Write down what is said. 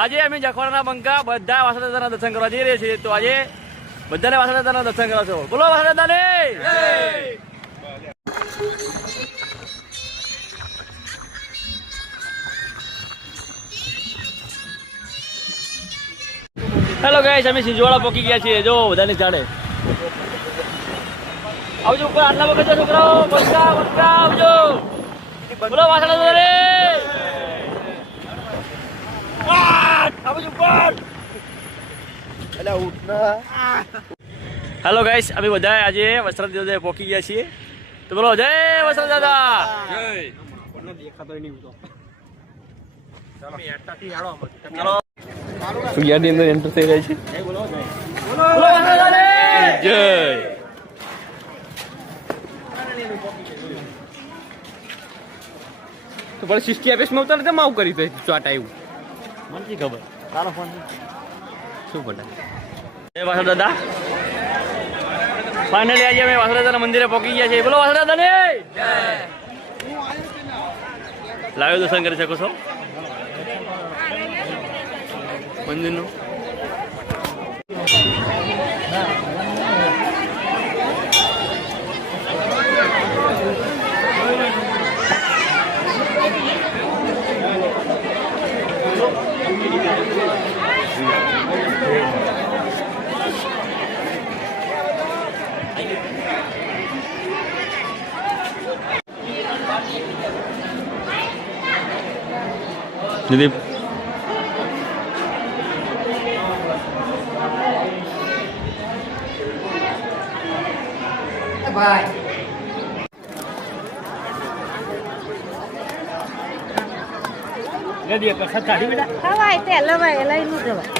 આજે અમે જખવાડાના બંકા બધા વાસણા દાદાના દર્શન કરવા જઈ રહ્યા છીએ. તો આજે બધાને વાસણા દાદાના દર્શન કરવા છો. બોલો વાસણા દાદાને. હેલો ગાઈસ, અમે સિંજવાડા પહોંચી ગયા છીએ. જો બધાની ચાડે આવજો ઉપર આટલા વખત છોકરાઓ બંકા બંકા આવજો. બોલો વાસણા દાદાને. હેલો ગાઈસ, અમે બધા આજે વસ્ત્રાદ દાદા પહોંચી ગયા છીએ. તો બોલો જય વસ્ત્રાદ દાદા. સુયાની અંદર એન્ટર થઈ રહ્યા છે. જય. તો પણ 60 એપીએસમાં ઉતારે તો આવું કરી તો ચોટ આવ્યું મને ખબર. તારો ફોન શું પડે. જય વાસણ દાદા. ફાઇનલી આજે અમે વાસણ દાદાના મંદિરે પહોંચી ગયા છીએ. બોલો વાસણ દાદાને. લાઈવ દર્શન કરી શકો છો મંદિરનું. દીદી બાય. ગદી પર સકાડી બેટા હવાય તે લવાય લઈ ન જવાય.